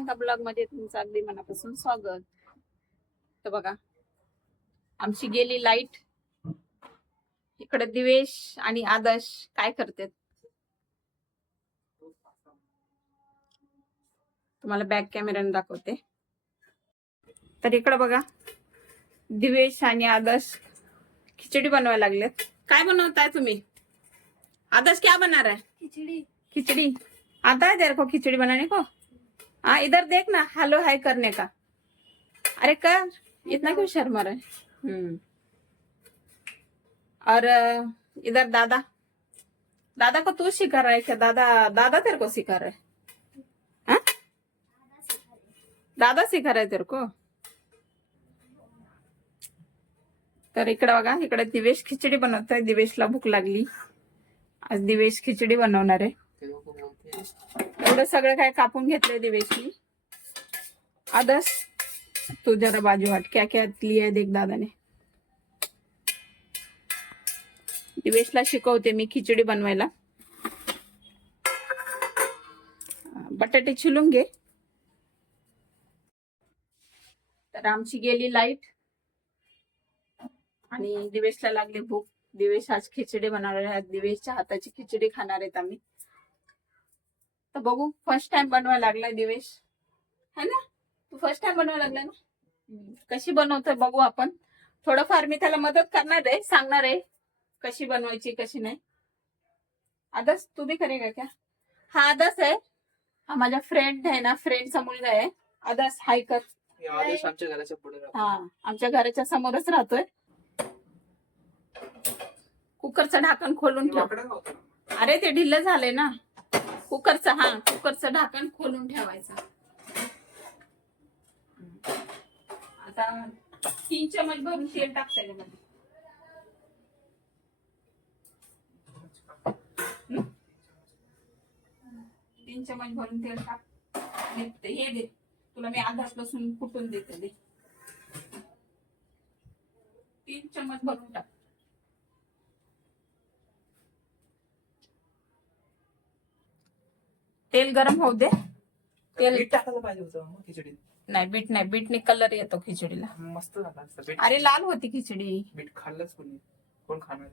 प्रियंका ब्लॉगमध्ये तुमचं अगदी मनापासून स्वागत? तर बघा आमची गेली लाइट इकडे दिवेश आणि आदर्श काय करतात? तुम्हाला बॅक कॅमेऱ्याने दाखवते. तर इकडे बघा दिवेश आणि आदर्श खिचडी बनवायला लागलेत. काय बनवताय तुम्ही? आदर्श क्या बना रहा है? खिचड़ी. खिचड़ी. आता है तेरे को खिचड़ी बनाने को? हाँ इधर देख ना हेलो हाय करने का। अरे कर, इतना क्यों शर्मा रहा हम्म। और इधर दादा। दादा को तू सिखा रहा है क्या? दादा दादा तेरे को सिखा रहा है? हाँ? दादा सिखा रहा तेरे को? तर इकडे बघा, इकडे दिवेश खिचडी बनवतोय. दिवेशला भूक लागली. आज दिवेश खिचडी बनवणार आहे. एवढं सगळं काय कापून घेतलंय दिवेशनी? आदर्श तू जरा बाजू वाट क्या क्या लिहाय देख दादाने. दिवेशला शिकवते मी खिचडी बनवायला. बटाटे छिलून घे. तर आमची गेली लाइट. आणि दिवेशला लागली भूक. दिवेश आज खिचडी बनवणार आहे. दिवेशच्या हाताची खिचडी खाणार आहेत आम्ही. तर बघू. फर्स्ट टाइम बनवायला लागलाय दिवेश. है ना? तू फर्स्ट टाइम बनवायला लागलाय ना. कशी बनवतोय बघू आपण. थोडंफार मी त्याला मदत करणार आहे. सांगणार आहे कशी बनवायची कशी नाही. आदर्श तू बी करेगा क्या? हा आदर्श आहे. हा माझा फ्रेंड आहे ना. फ्रेंडचा मुलगा आहे. आदर्श हाय कर. हे आमच्या घराच्या पुढे. हा आमच्या घराच्या समोरच राहतोय. कुकरचं ढाकण खोलून ठेव? अरे ते ढिल्लं झालंय ना. कुकरचं हा कुकरचं ढाकण खोलून ठेवायचं. आता तीन चमच भरून तेल टाकता त्याच्यामध्ये. तीन चमच भरून तेल टाक. देते ते हे दे. तुला मी आधाच लसूण कुटून देते दे. तीन चमच भरून टाक. तेल गरम होऊ दे. तेल मीठ टाकायला पाहिजे होतं मग खिचडीत. नाही बीट नाही. बीटने कलर येतो खिचडीला. मस्त झाला अरे लाल होती खिचडी. बीट खाल्लंच कोणी. कोण खाणार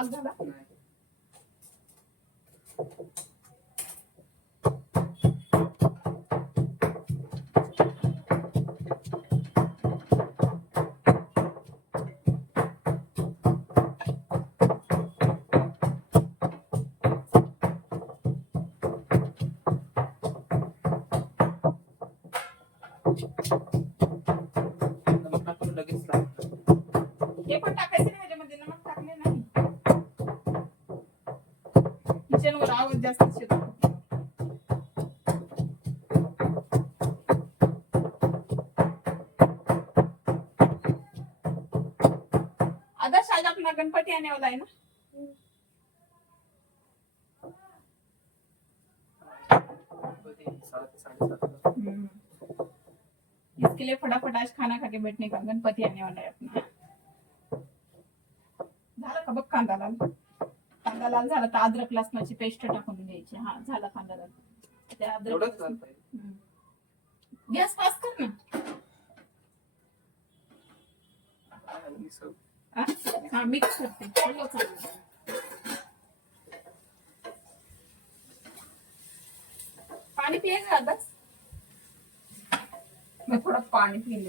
का कांदा किचनवर आवाज जास्त येतो. आता आज आपला गणपती आणावाला आहे ना? इसके लिए फटाफट आज खाना खा के बैठने का गणपति आने वाला है अपना झाला का बघ कांदा लाल? कांदा लाल झाला तर अद्रक लसणाची पेस्ट टाकून द्यायची हा झाला कांदा लाल त्या अद्रक. गॅस पास कर ना. हा? मिक्स करते. पाणी पिएगा आदर्श मैं थोड़ा पानी पी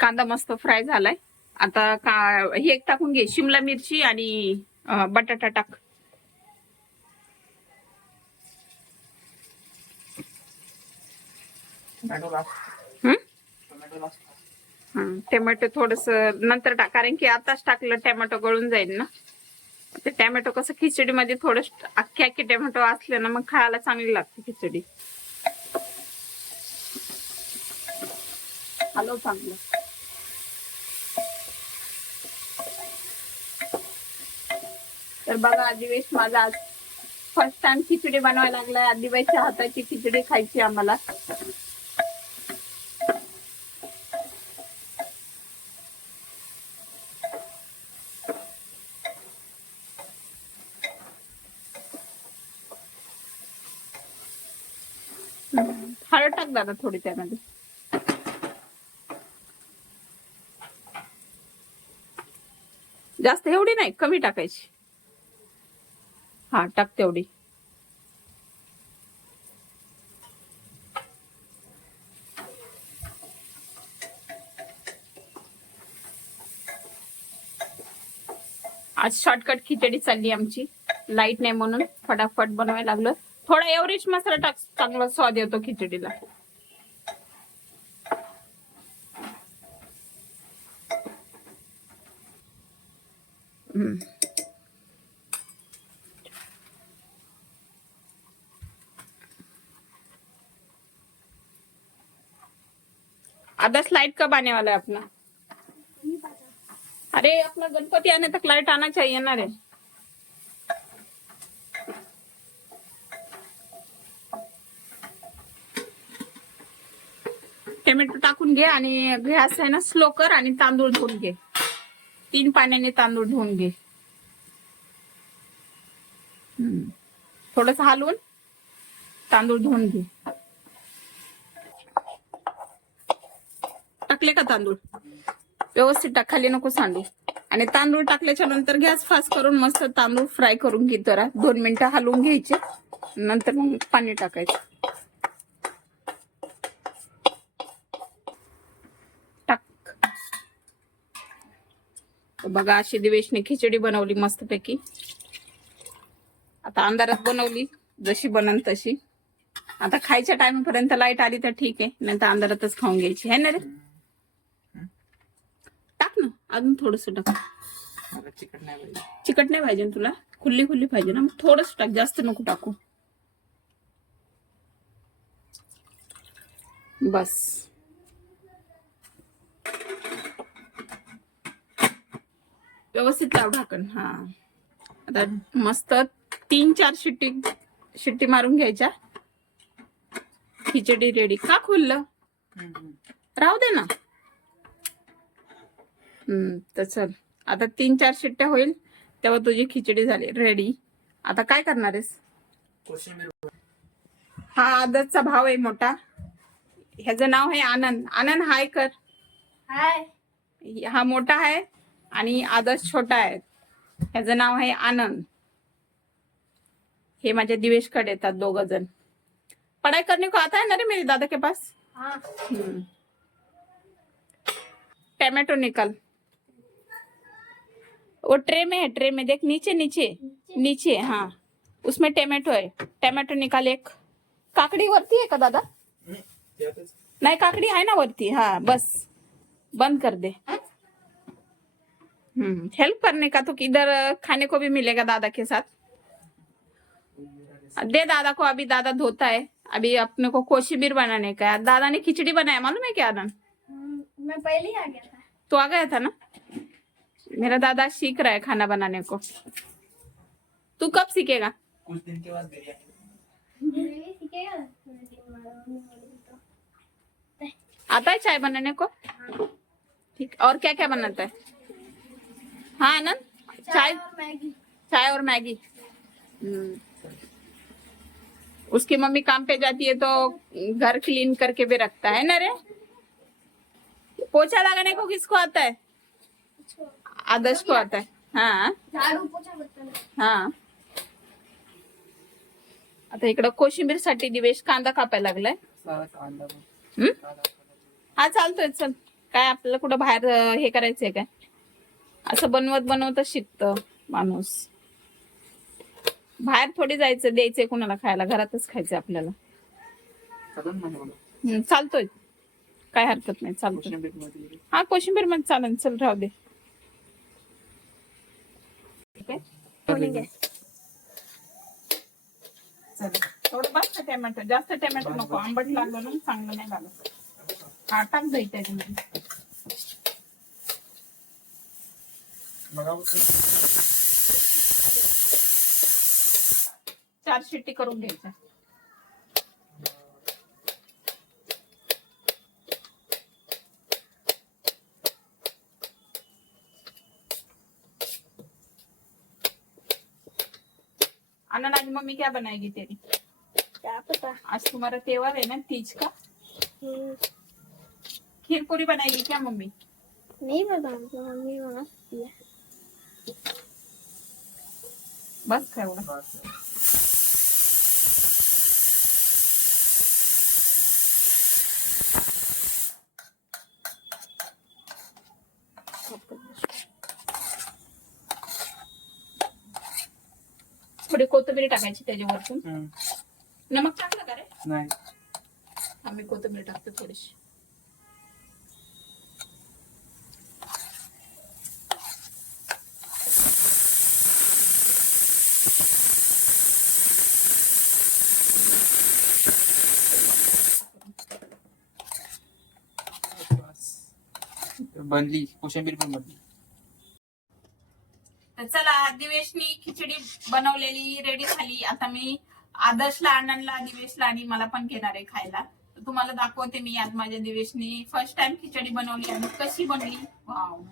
कांदा मस्त फ्राय झालाय. आता का हे एक टाकून घे शिमला मिरची आणि बटाटा टाक. टोमॅटो थोडस नंतर टाक कारण की आताच टाकलं टोमॅटो गळून जाईल ना. ते टोमॅटो कसं खिचडीमध्ये थोडं अख्खे अख्खे टोमॅटो असले ना मग खायला चांगली लागते खिचडी. हॅलो चांगलं. तर बघा आदिवेश माझा आज फर्स्ट टाइम खिचडी बनवायला लागलाय. आदिवासच्या हाताची खिचडी खायची आम्हाला. हळद टाक दादा थोडी त्यामध्ये. जास्त एवढी नाही कमी टाकायची. हा टाक तेवढी. आज शॉर्टकट खिचडी चालली आमची. लाइट नाही म्हणून फटाफट बनवायला लागलो. थोडा एव्हरेज मसाला टाक चांगला स्वाद येतो खिचडीला. हम्म. आधा स्लाइड कब आने वाला है अपना अरे अपना गणपति आने तक लाइट आना चाहिए ना रे टोमॅटो टाकून घे आणि गॅस आहे ना स्लो कर आणि तांदूळ धुवून घे. तीन पाण्याने तांदूळ धुवून घे. थोडस हलवून तांदूळ धुवून घे. टाकले का तांदूळ? व्यवस्थित टाक खाली नको सांडू. आणि तांदूळ टाकल्याच्या नंतर गॅस फास्ट करून मस्त तांदूळ फ्राय करून घे जरा. दोन मिनिटं हलवून घ्यायचे. नंतर मग पाणी टाकायचं. बघा अशी दिवेशने खिचडी बनवली मस्तपैकी. आता अंधारात बनवली जशी बनन तशी. आता खायच्या टाइमपर्यंत लाइट आली तर ठीक आहे नाही तर अंधारातच खाऊन घ्यायची. है ना रे? टाक ना अजून थोडस टाक. नाही चिकट नाही पाहिजे तुला? खुल्ली खुल्ली पाहिजे ना. मग थोडस टाक जास्त नको टाकू. बस. व्यवस्थित लाव ढाकण हा. आता मस्त तीन चार शिट्टी शिट्टी मारून घ्यायच्या. खिचडी रेडी का खुललं? राहू दे ना. हम्म तर चल. आता तीन चार शिट्ट्या होईल तेव्हा तुझी खिचडी झाली. रेडी आता काय करणार आहेस? कोशिंबीर हा आदतचा भाव आहे मोठा. ह्याचं नाव आहे आनंद. आनंद हाय कर. हाय. हा मोठा आहे. आणि आदर्श छोटा आहे ह्याचं नाव आहे आनंद. हे माझ्या दिवेशकडे येतात दोघ जण. पढ़ाई करने को आता है ना रे मेरे दादा के पास? हाँ. हम्म. टमाटो निकाल. वो ट्रे में है ट्रे में. देख नीचे नीचे. नीचे. हाँ. उसमें टमाटो है. टमाटो निकाल एक. काकडी वरती है का दादा? नाही काकडी आहे ना वरती. हाँ बस. बंद कर दे. हम्म हेल्प करने का तो किधर खाने को भी मिलेगा दादा के साथ। दे दादा को अभी दादा धोता है। अभी अपने को कोशिबीर बनाने का है। दादा ने खिचड़ी बनाया मालूम है क्या आनंद? हम्म, मैं पहले ही आ गया था। तो आ गया था ना? मेरा दादा सीख रहा है खाना बनाने को। तू कब सीखेगा? कुछ दिन के बाद आता है चाय बनाने को? ठीक और क्या क्या बनाता है? हाँ आनंद चाय मैगी। चाय और मैगी। हम्म। उसकी मम्मी काम पे जाती है तो घर क्लीन करके भी रखता है ना रे? पोछा लगाने को किसको आता है? आदर्श को आता है। हाँ। झाड़ू पोछा बर्तन हा। आता इकडं कोशिंबीर साठी दिवेश कांदा कापायला लागलाय. हम्म? हा चालतोय चल। काय आपल्याला कुठं बाहेर अं, हे करायचंय काय? असं बनवत बनवत शिकतं माणूस. बाहेर थोडी जायचं द्यायचंय कुणाला खायला घरातच खायचं आपल्याला. चालतोय. काय हरकत नाही चालतोय. हा कोशिंबीरमध्ये चालेल चल राहू दे. थोडं टॅमॅटो? जास्त टॅमॅटो नको आंबट लागलं ना चांगलं नाही लागत. हा टाक दही त्याच्यामध्ये बघा चार शिट्टी करून घ्यायच्या. आनंद आज मम्मी क्या बनाएगी तेरी? क्या पता? आज तुम्हारा त्योहार है ना तीज का? खीर पूरी बनाएगी क्या मम्मी? नहीं मुझे मम्मी बना सकती है। बस का एवढं थोडी कोथिंबीर टाकायची त्याच्यावरतून. हम्म. नमक टाकलं का रे? नाही. आम्ही कोथिंबीर टाकतो थोडीशी बस. बनली कोशिंबीर पण बनली. तर चला दिवेशनी खिचडी बनवलेली रेडी झाली. आता मी आदर्शला आनंदला दिवेशला आणि मला पण घेणार आहे खायला. तर तुम्हाला दाखवते मी आज माझ्या दिवेशनी फर्स्ट टाइम खिचडी बनवली आणि कशी बनली?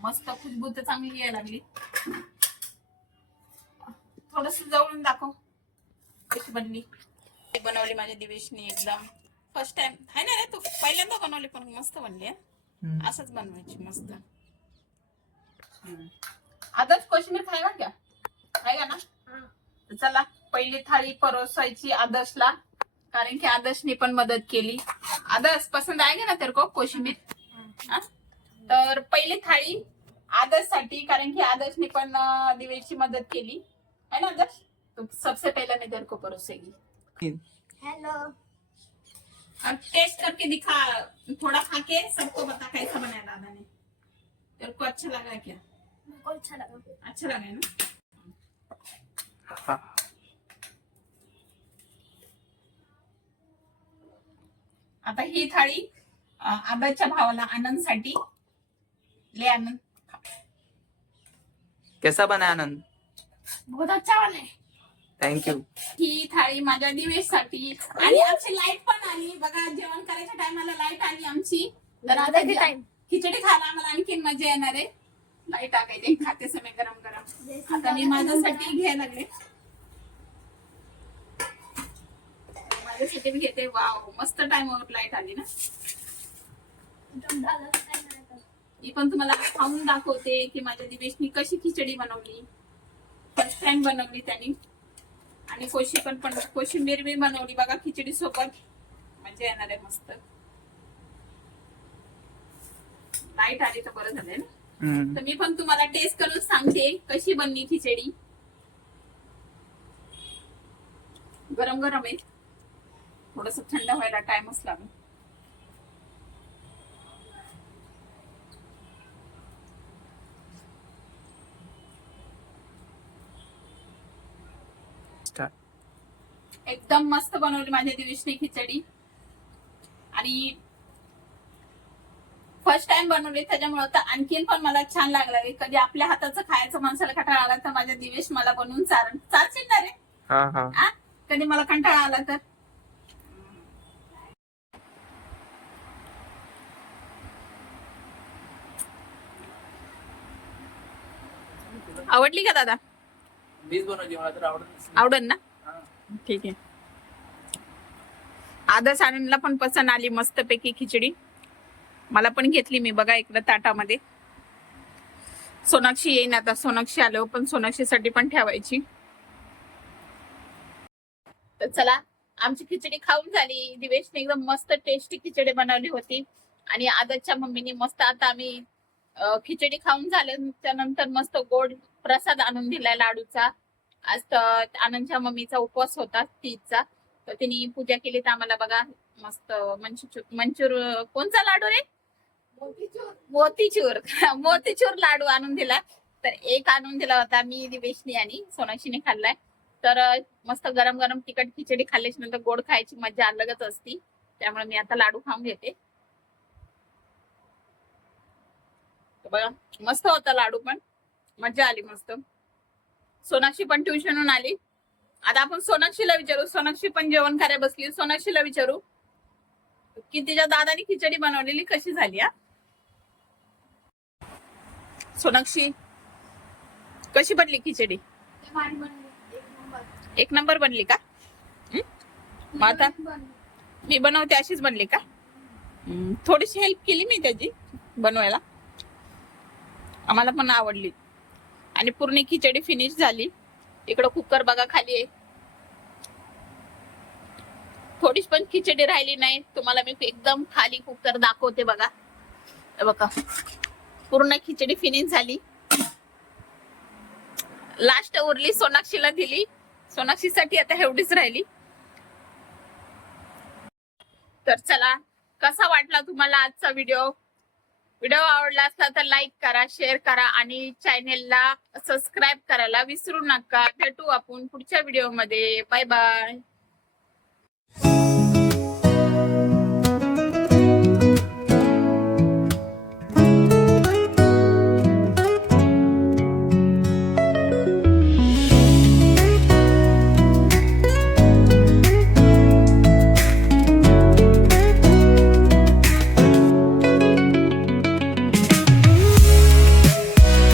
मस्त खुशबू तर चांगली यायला लागली. थोडस जवळून दाखव कशी बनली. बनवली माझ्या दिवेशनी एकदम. फर्स्ट टाइम आहे ना रे तू? पहिल्यांदा बनवली पण मस्त बनली? असंच बनवायची मस्त. आदर्श कोशिंबीर खायला क्या खायगा ना? हाँ. चला पहिली थाळी परोसायची आदर्शला कारण की आदर्शने पण मदत केली. आदर्श पसंत आहे ना तेरे को कोशिंबीर? हा? तर पहिली थाळी आदर्शसाठी कारण की आदर्शने पण दिवेची मदत केली. है ना आदर्श? तो सबसे पहले मैं तेरे को परोसेगी हेलो. और टेस्ट करके दिखा थोड़ा खा के सबको बता कैसा बनाया दादा ने तेरे को अच्छा लगा क्या? को अच्छा लगा। अच्छा लगा ना? हा. आता ही थाळी आबाच्या भावाला आनंदसाठी. ले आनंद. कैसा बना आनंद? बहुत अच्छा बने थँक्यू ही थाळी माझ्या दिवेशसाठी. आणि आमची लाइट पण आली. बघा जेवण करायच्या टायमाला लाइट आली आमची. तर आता? खिचडी खायला आम्हाला आणखीन मजा येणार आहे. लाइट टाकायची खाते समय गरम गरम. आता मी माझ्यासाठी घ्यायला लागले. माझ्यासाठी मी घेते. वाव मस्त टाइमवर लाइट आली ना। मी पण तुम्हाला खाऊन दाखवते की माझ्या दिवेशनी कशी खिचडी बनवली. फर्स्ट टाइम बनवली त्यांनी. आणि कोशी पण पण कोशिंबीर बी बनवली. बघा खिचडी सोबत. मजा येणार आहे मस्त. लाइट आली तर बरं झालंय ना? तर मी पण तुम्हाला टेस्ट करून सांगते कशी बनली खिचडी. गरम गरम आहे. थोडस थंड व्हायला टाइमच लागेल एकदम मस्त बनवली माझ्या दिवेशने खिचडी. आणि फर्स्ट टाइम बनवली त्याच्यामुळे तर आणखीन पण मला छान लागलं. कधी आपल्या हाताचं खायचं माणसाला कंटाळा आला तर माझ्या दिवेश मला बनवून चार चालशील ना रे? हा हा? कधी मला कंटाळा आला तर. आवडली का दादा? मीच बनवली मला तर आवडत आवडल ना? ठीक आहे. आदर्श आनंदला पण पसंत आली मस्तपैकी खिचडी. मला पण घेतली मी बघा इकडं ताटामध्ये. सोनाक्षी येईन आता. सोनाक्षी आलो पण सोनाक्षीसाठी पण ठेवायची. तर चला आमची खिचडी खाऊन झाली. दिवेशने एकदम मस्त टेस्टी खिचडी बनवली होती. आणि आदरच्या मम्मीने मस्त आता आम्ही खिचडी खाऊन झाल्याच्यानंतर मस्त गोड प्रसाद आणून दिलाय लाडूचा. आज तर आनंदच्या मम्मीचा उपवास होता तीजचा. तर तिने पूजा केली तर आम्हाला बघा मस्त मंचूर मंचूर कोणचा लाडू रे? मोतीचूर. मोतीचूर. लाडू आणून दिला. तर एक आणून दिला होता मी दिवेशनी आणि सोनाक्षीने खाल्लाय. तर मस्त गरम गरम तिखट खिचडी खाल्ल्याच्या नंतर गोड खायची मजा अलगच असती. त्यामुळे मी आता लाडू खाऊन घेते. बघा मस्त होता लाडू पण. मजा आली मस्त. सोनाक्षी पण ट्युशनहून आली. आता आपण सोनाक्षीला विचारू. सोनाक्षी पण जेवण करायला बसली. सोनाक्षीला विचारू. की तिच्या दादाने खिचडी बनवलेली कशी झाली हा? सोनाक्षी कशी बनली खिचडी? एक नंबर एक नंबर बनली का आता मी बनवते अशीच बनली का? थोडीशी हेल्प केली मी त्याची बनवायला. आम्हाला पण आवडली. आणि पूर्ण खिचडी फिनिश झाली. इकडं कुकर बघा खाली आहे. थोडीच पण खिचडी राहिली नाही. तुम्हाला मी एकदम खाली कुकर दाखवते बघा. बघा. पूर्ण खिचडी फिनिश झाली. लास्ट उरली सोनाक्षीला दिली. सोनाक्षीसाठी आता एवढीच राहिली. तर चला कसा वाटला तुम्हाला आजचा व्हिडिओ व्हिडिओ आवडला असला तर लाईक करा शेअर करा आणि चॅनेलला सबस्क्राईब करायला विसरू नका. भेटू आपण पुढच्या व्हिडिओमध्ये. Bye bye.